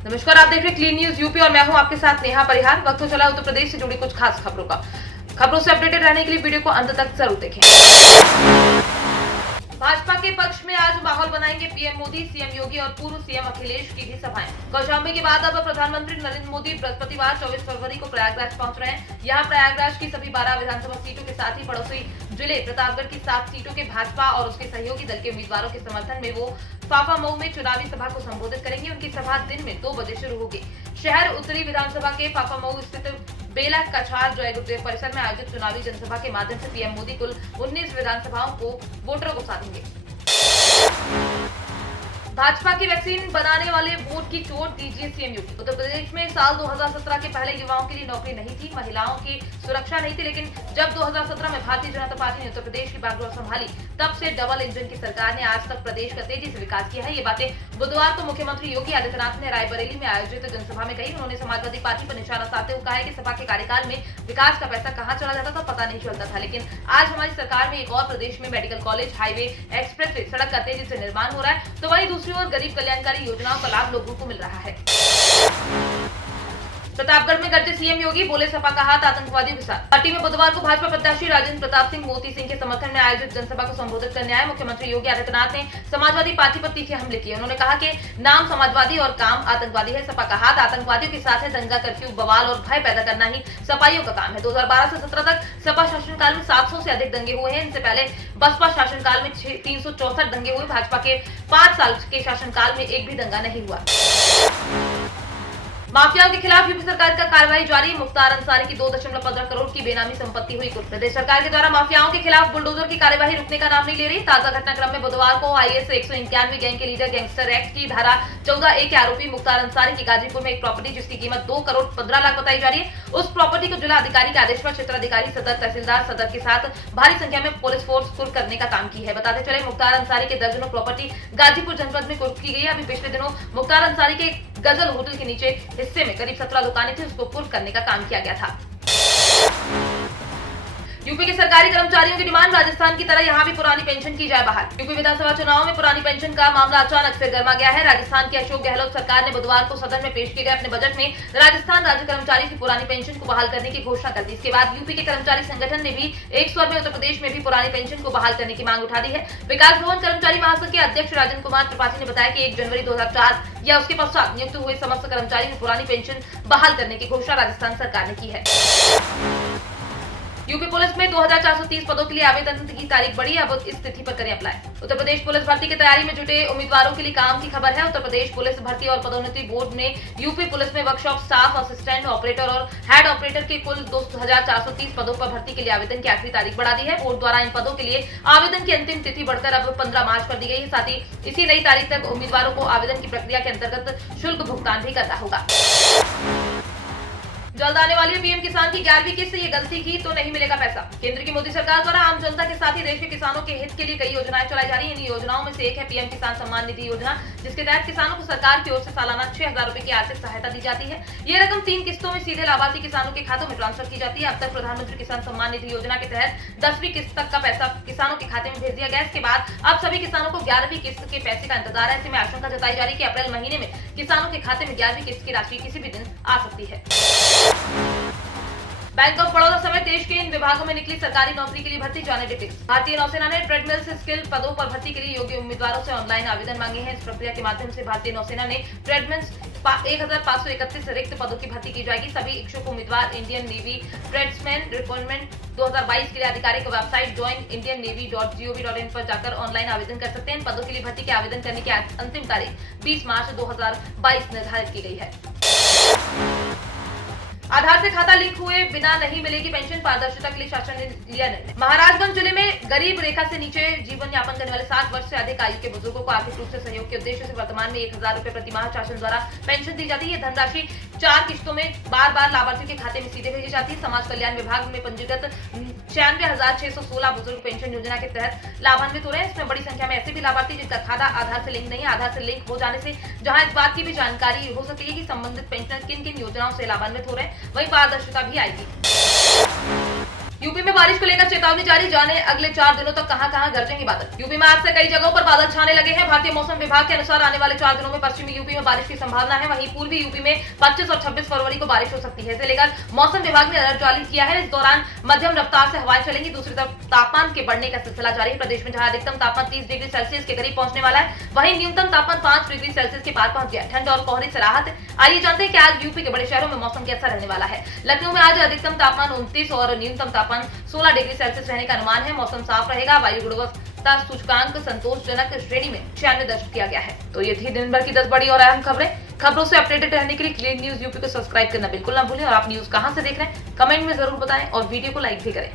नमस्कार, आप देख रहे हैं क्लीन न्यूज यूपी और मैं हूं आपके साथ नेहा परिहार। वक्त हो चला उत्तर प्रदेश से जुड़ी कुछ खास खबरों का। खबरों से अपडेटेड रहने के लिए वीडियो को अंत तक जरूर देखें। भाजपा के पक्ष में आज माहौल बनाएंगे पीएम मोदी, सीएम योगी और पूर्व सीएम अखिलेश की भी सभाएं। कौशाम्बी के बाद अब प्रधानमंत्री नरेंद्र मोदी बृहस्पतिवार 24 फरवरी को प्रयागराज पहुंच रहे हैं। यहां प्रयागराज की सभी 12 विधानसभा सीटों के साथ ही पड़ोसी जिले प्रतापगढ़ की 7 सीटों के भाजपा और उसके सहयोगी दल के उम्मीदवारों के समर्थन में वो फाफामऊ में चुनावी सभा को संबोधित करेंगे। उनकी सभा दिन में 2 बजे शुरू होगी। शहर उत्तरी विधानसभा के फाफामऊ स्थित बेला कछार जय गुरुदेव परिसर में आयोजित चुनावी जनसभा के माध्यम से पीएम मोदी कुल 19 विधानसभाओं को वोटरों को साधेंगे। भाजपा की वैक्सीन बनाने वाले वोट की चोट दीजिए सीएम योगी। उत्तर प्रदेश में साल 2017 के पहले युवाओं के लिए नौकरी नहीं थी, महिलाओं की सुरक्षा नहीं थी, लेकिन जब 2017 में भारतीय जनता पार्टी ने उत्तर प्रदेश की बागडोर संभाली, तब से डबल इंजन की सरकार ने आज तक प्रदेश का तेजी से विकास किया है। ये बातें बुधवार को मुख्यमंत्री योगी आदित्यनाथ ने रायबरेली में आयोजित जनसभा में कही। उन्होंने समाजवादी पार्टी पर निशाना साधते हुए कहा है कि सपा के कार्यकाल में विकास का पैसा कहां चला जाता था पता नहीं चलता था, लेकिन आज हमारी सरकार में एक और प्रदेश में मेडिकल कॉलेज, हाईवे, एक्सप्रेसवे, सड़क का तेजी से निर्माण हो रहा है, तो वहीं दूसरी ओर गरीब कल्याणकारी योजनाओं का लाभ लोगों को मिल रहा है। प्रतापगढ़ में गरजे सीएम योगी, बोले सपा का हाथ आतंकवादियों के साथ। पार्टी में बुधवार को भाजपा प्रत्याशी राजेंद्र प्रताप सिंह मोती सिंह के समर्थन में आयोजित जनसभा को संबोधित करने आए मुख्यमंत्री योगी आदित्यनाथ ने समाजवादी पार्टी पर तीखे हमले किए। उन्होंने कहा कि नाम समाजवादी और काम आतंकवादी है। सपा का हाथ आतंकवादियों के साथ है। दंगा, कर्फ्यू, बवाल और भय पैदा करना ही सपाइयों का काम है। 2012 से 17 तक सपा शासनकाल में 700 से अधिक दंगे हुए हैं। इनसे पहले बसपा शासनकाल में 364 दंगे हुए। भाजपा के 5 साल के शासनकाल में एक भी दंगा नहीं हुआ। माफियाओं के खिलाफ यूपी सरकार का कार्रवाई जारी। मुख्तार अंसारी की 2.15 करोड़ की बेनामी संपत्ति हुई कुर्क। प्रदेश सरकार के द्वारा माफियाओं के खिलाफ बुलडोजर की कार्यवाही रुकने का नाम नहीं ले रही। ताजा घटनाक्रम में बुधवार को आईएस 191 गैंग के लीडर गैंगस्टर एक्ट की धारा 14A के आरोपी मुख्तार अंसारी की गाजीपुर में एक प्रॉपर्टी जिसकी कीमत 2 करोड़ 15 लाख बताई जा रही है, उस प्रॉपर्टी को जिला अधिकारी के आदेश पर क्षेत्राधिकारी, सदर, तहसीलदार, सदर के साथ भारी संख्या में पुलिस फोर्स कुर्क करने का काम की है। बताते चले मुख्तार अंसारी के दर्जनों प्रॉपर्टी गाजीपुर जनपद में कुर्क की गई है। अभी पिछले दिनों मुख्तार अंसारी के गजल होटल के नीचे हिस्से में करीब 17 दुकानें थी, उसको कुर्क करने का काम किया गया था। यूपी के सरकारी कर्मचारियों की डिमांड, राजस्थान की तरह यहां भी पुरानी पेंशन की जाए बहाल। यूपी विधानसभा चुनाव में पुरानी पेंशन का मामला अचानक फिर गर्मा गया है। राजस्थान की अशोक गहलोत सरकार ने बुधवार को सदन में पेश किए गए अपने बजट में राजस्थान राज्य कर्मचारियों की पुरानी पेंशन को बहाल करने की घोषणा कर दी। इसके बाद यूपी के कर्मचारी संगठन ने भी एक स्वर में उत्तर प्रदेश में भी पुरानी पेंशन को बहाल करने की मांग उठा दी है। विकास भवन कर्मचारी महासंघ के अध्यक्ष राजन कुमार त्रिपाठी ने बताया कि 1 जनवरी 2004 या उसके पश्चात नियुक्त हुए समस्त कर्मचारियों की पुरानी पेंशन बहाल करने की घोषणा राजस्थान सरकार ने की है। यूपी पुलिस में 2430 पदों के लिए आवेदन की तारीख बढ़ी। अब इस तिथि पर करें अप्लाई। उत्तर प्रदेश पुलिस भर्ती की तैयारी में जुटे उम्मीदवारों के लिए काम की खबर है। उत्तर प्रदेश पुलिस भर्ती और पदोन्नति बोर्ड ने यूपी पुलिस में वर्कशॉप स्टाफ, असिस्टेंट ऑपरेटर और हेड ऑपरेटर के कुल 2430 पदों पर भर्ती के लिए आवेदन की आखिरी तारीख बढ़ा दी है। बोर्ड द्वारा इन पदों के लिए आवेदन की अंतिम तिथि बढ़कर अब 15 मार्च कर दी गई है। साथ ही इसी नई तारीख तक उम्मीदवारों को आवेदन की प्रक्रिया के अंतर्गत शुल्क भुगतान भी करना होगा। जल्द आने वाली पीएम किसान की 11वीं किस्त, ये गलती की तो नहीं मिलेगा पैसा। केंद्र की मोदी सरकार द्वारा आम जनता के साथ ही देश के किसानों के हित के लिए कई योजनाएं चलाई जा रही हैं। इन योजनाओं में से एक है पीएम किसान सम्मान निधि योजना, जिसके तहत किसानों को सरकार की ओर से सालाना 6000 रुपए की आर्थिक सहायता दी जाती है। ये रकम 3 किस्तों में सीधे लाभार्थी किसानों के खातों में ट्रांसफर की जाती है। अब तक प्रधानमंत्री किसान सम्मान निधि योजना के तहत 10वीं किस्त तक का पैसा किसानों के खाते में भेज दिया गया। इसके बाद अब सभी किसानों को 11वीं किस्त के पैसे का इंतजार है। ऐसे में आशंका जताई जा रही है कि अप्रैल महीने में किसानों के खाते में 11वीं किस्त की राशि किसी भी दिन आ सकती है। बैंक ऑफ बड़ौदा समेत देश के इन विभागों में निकली सरकारी नौकरी के लिए भर्ती, जाने डिटेल्स। भारतीय नौसेना ने ट्रेडमिल से स्किल पदों पर भर्ती के लिए योग्य उम्मीदवारों से ऑनलाइन आवेदन मांगे हैं। इस प्रक्रिया के माध्यम से भारतीय नौसेना ने ट्रेडमिल 1531 रिक्त पदों की भर्ती की जाएगी। सभी इच्छुक उम्मीदवार इंडियन नेवी ट्रेड्समैन रिक्रूटमेंट 2022 के लिए आधिकारिक वेबसाइट joinindiannavy.gov.in पर जाकर ऑनलाइन आवेदन कर सकते हैं। इन पदों के लिए भर्ती के आवेदन करने की अंतिम तारीख 20 मार्च 2022 निर्धारित की गई है। आधार से खाता लिंक हुए बिना नहीं मिलेगी पेंशन, पारदर्शिता के लिए शासन ने लिया निर्णय। महाराजगंज जिले में गरीब रेखा से नीचे जीवन यापन करने वाले 60 वर्ष से अधिक आयु के बुजुर्गों को आर्थिक रूप से सहयोग के उद्देश्य से वर्तमान में 1000 रुपए प्रति माह शासन द्वारा पेंशन दी जाती है। ये धनराशि 4 किस्तों में बार बार लाभार्थियों के खाते में सीधे भेजी जाती है। समाज कल्याण विभाग में पंजीकृत 96,616 बुजुर्ग पेंशन योजना के तहत लाभान्वित हो रहे हैं। इसमें बड़ी संख्या में ऐसे भी लाभार्थी जिनका खाता आधार से लिंक नहीं है। आधार से लिंक हो जाने से जहां इस बात की भी जानकारी हो सकती है कि संबंधित पेंशनर किन किन योजनाओं से लाभान्वित हो रहे हैं, वही पारदर्शिता भी आएगी। यूपी में बारिश को लेकर चेतावनी जारी, जाने अगले 4 दिनों तक कहां-कहां गरजेंगे बादल। यूपी में आज से कई जगहों पर बादल छाने लगे हैं। भारतीय मौसम विभाग के अनुसार आने वाले 4 दिनों में पश्चिमी यूपी में बारिश की संभावना है। वहीं पूर्वी यूपी में 25 और 26 फरवरी को बारिश हो सकती है। इसे लेकर मौसम विभाग ने अलर्ट जारी किया है। इस दौरान मध्यम रफ्तार से हवाएं चलेंगी। दूसरी तरफ तापमान के बढ़ने का सिलसिला जारी है। प्रदेश में जहां अधिकतम तापमान 30 डिग्री सेल्सियस के करीब पहुंचने वाला है, वहीं न्यूनतम तापमान 5 डिग्री सेल्सियस के पार पहुंच गया। ठंड और कोहरे से राहत है। आइए जानते हैं कि आज यूपी के बड़े शहरों में मौसम कैसा रहने वाला है। लखनऊ में आज अधिकतम तापमान 29 और न्यूनतम तापमान 16 डिग्री सेल्सियस रहने का अनुमान है। मौसम साफ रहेगा। वायु गुणवत्ता सूचकांक संतोषजनक श्रेणी में 96 दर्ज किया गया है। तो ये थी दिन भर की 10 बड़ी और अहम खबरें। खबरों से अपडेटेड रहने के लिए क्लीन न्यूज यूपी को सब्सक्राइब करना बिल्कुल ना भूलें और आप न्यूज कहां से देख रहे हैं कमेंट में जरूर बताएं और वीडियो को लाइक भी करें।